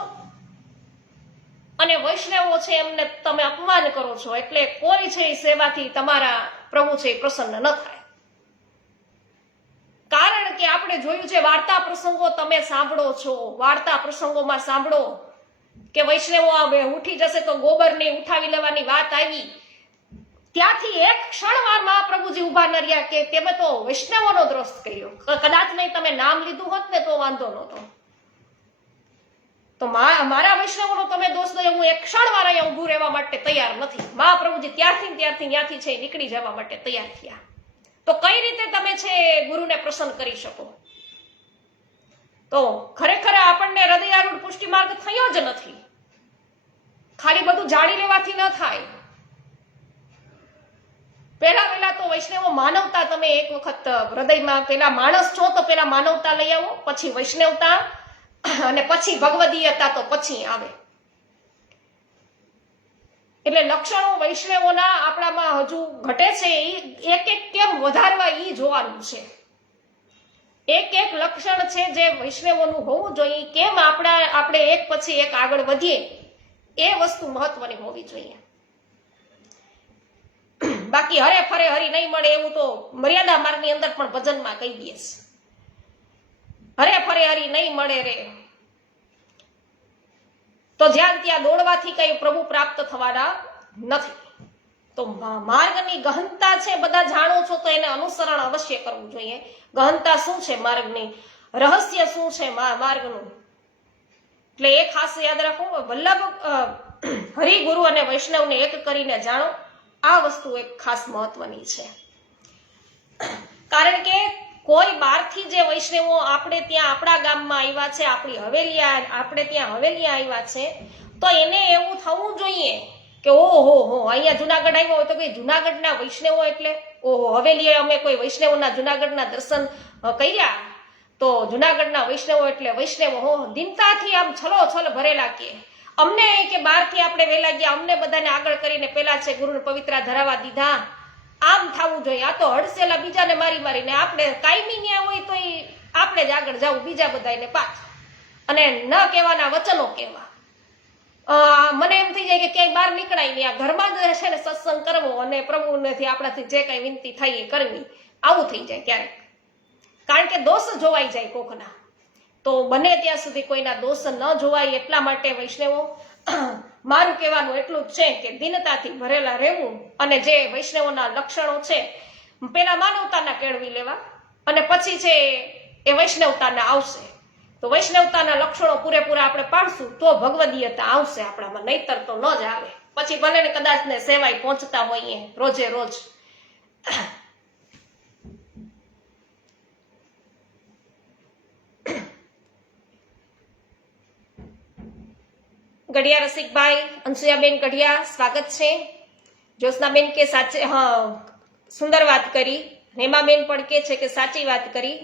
અને વૈષ્ણવો છે એમને તમે અપમાન કરો છો, એટલે કોઈ છે એ સેવાથી તમારા પ્રભુ છે એ પ્રસન્ન ન થાય. કારણ કે આપણે જોયું છે વાર્તા પ્રસંગો તમે સાંભળો છો, વાર્તા પ્રસંગોમાં સાંભળો કે વૈષ્ણવો ઉઠી જશે તો ગોબરને ઉઠાવી લેવાની વાત આવી, ત્યાંથી એક ક્ષણવાર મહાપ્રભુજી ઉભા ન રહ્યા કે તમે તો વૈષ્ણવોનો દ્રોહ કર્યો. કદાચ નહીં તમે નામ લીધું હોત ને તો વાંધો નહોતો, તો મારા વૈષ્ણવોનો તમે દોષ દો, હું એક ક્ષણવાર અહીંયા ઊભું રહેવા માટે તૈયાર નથી. મહાપ્રભુજી ત્યાંથી છે નીકળી જવા માટે તૈયાર થયા. તો કઈ રીતે તમે છે ગુરુને પ્રસન્ન કરી શકો? તો ખરેખર આપણને હૃદયારૂઢ પુષ્ટિ માર્ગ થયો જ નથી. ખાલી બધું જાણી લેવાથી ન થાય. પહેલા તો વૈષ્ણવો માનવતા તમે એક વખત હૃદયમાં, પેલા માણસ છો તો પેલા માનવતા લઈ આવો, પછી વૈષ્ણવતા અને પછી ભગવદીયતા તો પછી આવે. એટલે લક્ષણો વૈષ્ણવોના આપણામાં હજુ ઘટે છે, એક એક કેમ વધારવા ઈ જોવાનું છે. એક એક લક્ષણ છે જે વૈષ્ણવોનું હોવું જોઈએ, કેમ આપણે એક પછી એક આગળ વધીએ, એ વસ્તુ મહત્વની હોવી જોઈએ. બાકી હરે ફરે હરી નહીં મળે એવું તો મર્યાદા માર્ગની અંદર પણ ભજનમાં કહી દઈએ છે. હરે ફરે હરી નહીં મળે રે, તો જ્યાં ત્યાં દોડવાથી કઈ પ્રભુ પ્રાપ્ત થવાના નથી. તો માર્ગની ગહનતા છે, બધા જાણો છો તો એને અનુસરણ અવશ્ય કરવું જોઈએ. ગહનતા શું છે માર્ગની, રહસ્ય શું છે માર્ગનું, એટલે એ ખાસ યાદ રાખો. વલ્લભ હરિગુરુ અને વૈષ્ણવને એક કરીને જાણો, આ વસ્તુ એક ખાસ મહત્વની છે. કારણ કે કોઈ બહારથી જે વૈષ્ણવો આપણે ત્યાં આપણા ગામમાં આવ્યા છે, આપણે ત્યાં હવેલી આવ્યા છે, તો એને એવું થવું જોઈએ કે ઓહો અહીંયા જુનાગઢ આવ્યો હોય તો કે જુનાગઢના વૈષ્ણવો એટલે ઓહો, હવેલીએ અમે કોઈ વૈષ્ણવના જુનાગઢના દર્શન કર્યા તો જુનાગઢના વૈષ્ણવો એટલે વૈષ્ણવો હો, દિનતાથી આમ છલો ભરેલા કે અમને કે બહારથી આપણે વેલા ગયા, અમને બધાને આગળ કરીને પેલા છે ગુરુને પવિત્રા ધરાવા દીધા, આમ થવું જોઈએ. આ તો હડસેલા બીજાને મારીને આપણે કાયમી ન્યા હોય તો આપણે જ આગળ જવું, બીજા બધાને પાછા, અને ન કહેવાના વચનો કહેવા. મને એમ થઈ જાય કે ક્યાંય બહાર નીકળાય નહીં, આ ઘરમાં જ છે ને સત્સંગ કરવો અને પ્રભુનેથી આપણાથી જે કઈ વિનંતી થઈ એ કરવી, આવું થઈ જાય ક્યારેક. કારણ કે દોષ જોવાઈ જાય કોકના. તો બને ત્યાં સુધી કોઈના દોષ ન જોવાય એટલા માટે વૈષ્ણવો મારું કહેવાનું એટલું જ છે કે દિનતાથી ભરેલા રહેવું, અને જે વૈષ્ણવોના લક્ષણો છે પેલા માનવતાના કેળવી લેવા, અને પછી છે એ વૈષ્ણવતાના આવશે. તો વૈષ્ણવતાના લક્ષણો પૂરેપૂરા આપણે પાડશું તો ભગવદીયતા આવશે આપણામાં, નહીતર તો ન જ આવે. પછી ભલે ને કદાચ ને સેવાય પહોંચતા હોઈએ રોજે રોજ. ગઢિયા રસિકભાઈ, અંશુયાબેન ગઢિયા સ્વાગત છે. જ્યોત્સનાબેન કે સાચે, હા સુંદર વાત કરી. હેમાબેન પણ કે છે કે સાચી વાત કરી.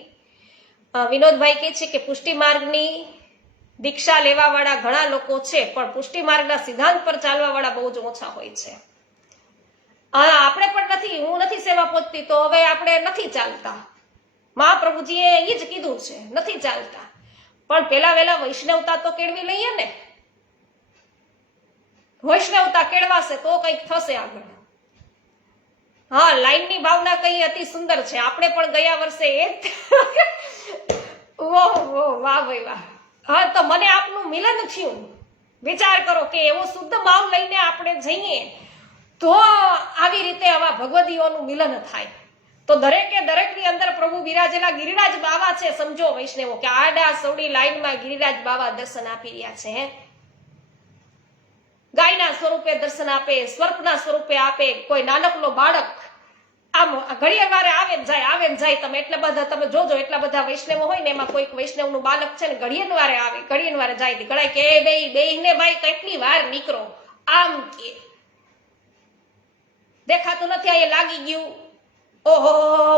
વિનોદભાઈ કે છે કે પુષ્ટિ માર્ગની દીક્ષા લેવા વાળા ઘણા લોકો છે, પણ પુષ્ટિ માર્ગના સિદ્ધાંત પર ચાલવા વાળા બહુ જ ઓછા હોય છે. આપણે પણ નથી, હું નથી સેવા પહોંચતી તો હવે આપણે નથી ચાલતા. મહાપ્રભુજીએ એ જ કીધું છે, નથી ચાલતા. પણ પેલા વેલા વૈષ્ણવતા તો કેળવી લઈએ ને, વૈષ્ણવતા કેળવાશે તો કઈક થશે આગળ. હા, લાઈનની ભાવના કઈ અતિ સુંદર છે. આપણે પણ ગયા વર્ષે વાહ ભાઈ વાહ. હા, તો મને આપનું મિલન થયું. વિચાર કરો કે એવો શુદ્ધ ભાવ લઈને આપણે જઈએ તો આવી રીતે આવા ભગવદીઓનું મિલન થાય. તો દરેકની અંદર પ્રભુ બિરાજેલા ગિરિરાજ બાવા છે. સમજો વૈષ્ણવો કે આડા સવડી લાઈનમાં ગિરિરાજ બાવા દર્શન આપી રહ્યા છે. ગાયના સ્વરૂપે દર્શન આપે, સ્વર્પના સ્વરૂપે આપે. કોઈ નાનકનો બાળક આમ ઘડીએ વારે આવે ને જાય. તમે એટલા બધા તમે જોજો, એટલા બધા વૈષ્ણવો હોય ને એમાં કોઈક વૈષ્ણવનું બાળક છે ને ઘડીએ વારે આવે, ઘડીએ વારે જાય. ઘડાય કે બેહીને ભાઈ કેટલી વાર નીકળો, આમ કે દેખાતું નથી, અહીંયા લાગી ગયું. ઓહો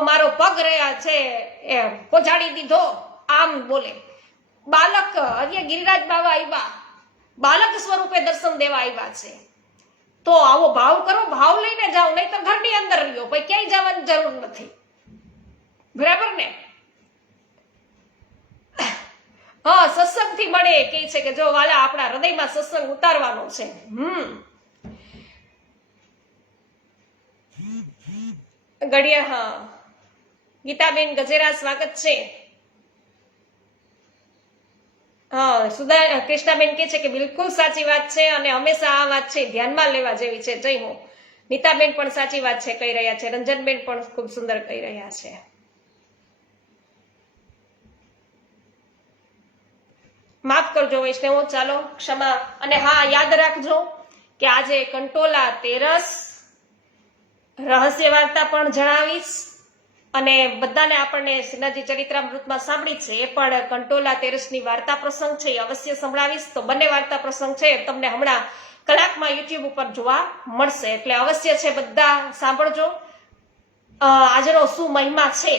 મારો પગ રહ્યા છે એ પહોંચાડી દીધો, આમ બોલે. બાલક હરિય ગિરિરાજ બાબા આવ્યા, બાલક સ્વરૂપે દર્શન દેવા આવ્યા છે. તો આવો ભાવ કરો, ભાવ લઈને જાઓ, નહીં તો ઘરની અંદર રહ્યો, પછી ક્યાંય જવાની જરૂર નથી. બરાબર ને? હા, સત્સંગથી મળે કે છે કે જો વાલા આપણા હૃદયમાં સત્સંગ ઉતારવાનો છે. ગડિયા, હા ગીતાબેન ગજેરા સ્વાગત છે. હા, સુધા કૃષ્ણાબેન કે છે કે બિલકુલ સાચી વાત છે અને હંમેશા આ વાત છે ધ્યાનમાં લેવા જેવી છે. જય હો. નીતાબેન પણ સાચી વાત છે કહી રહ્યા છે, રંજનબેન પણ ખૂબ સુંદર કહી રહ્યા છે. માફ કરજો વૈષ્ણવો, ચાલો ક્ષમા. અને હા, યાદ રાખજો કે આજે કંટોલા તેરસ રહસ્ય વાર્તા પણ જણાવીશ અને બધાને આપણને શ્રીનાથજી ચરિત્રામૃતમાં સાંભળી છે એ પણ કંટોલા તેરસની વાર્તા પ્રસંગ છે એ અવશ્ય સંભળાવીશ. તો બંને વાર્તા પ્રસંગ છે તમને હમણાં કલાકમાં યુટ્યુબ ઉપર જોવા મળશે, એટલે અવશ્ય છે બધા સાંભળજો. આજનો શું મહિમા છે,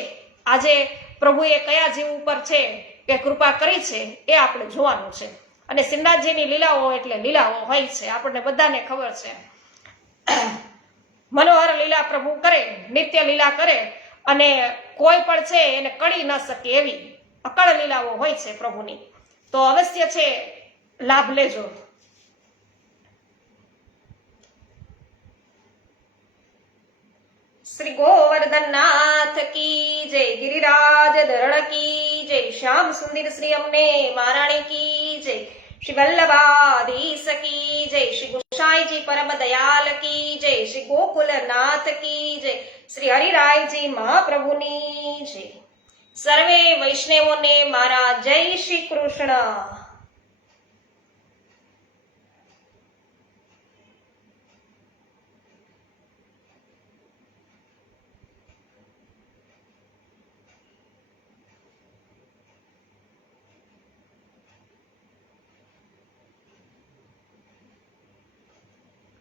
આજે પ્રભુએ કયા જીવ ઉપર છે કે કૃપા કરી છે એ આપણે જોવાનું છે. અને શ્રીનાથજીની લીલાઓ એટલે લીલાઓ હોય છે, આપણને બધાને ખબર છે. મનોહર લીલા પ્રભુ કરે, નિત્ય લીલા કરે અને કોઈ પણ છે એને કળી ન શકે એવી અકળ લીલાઓ હોય છે પ્રભુની. તો અવશ્ય છે લાભ લેજો. શ્રી ગોવર્ધનનાથ કી જય, ગિરિરાજ ધરણ કી જય, શ્યામ સુંદર શ્રી અમને મહારાણી કી જય, શ્રી વલ્લભાધીશ કી જય, શ્રી ગોસાઈજી પરમ દયાલ કી જય, શ્રી ગોકુલનાથ કી જય, શ્રી હરિરાયજી મહાપ્રભુની જય. સર્વે વૈષ્ણવોને મારા જય શ્રી કૃષ્ણ.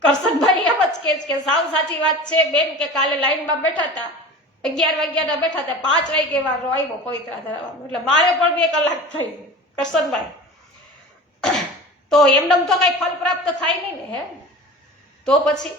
કરશનભાઈ એમ જ કે સાવ સાચી વાત છે બેન, કે કાલે લાઈનમાં બેઠા હતા, 11 વાગ્યાના બેઠા હતા, 5 વાગે વારો આવ્યો પવિત્રા ધરાવવાનો, એટલે મારે પણ 2 કલાક થઈ. કરશનભાઈ તો એમને તો કઈ ફલ પ્રાપ્ત થાય નહીં ને, હે તો પછી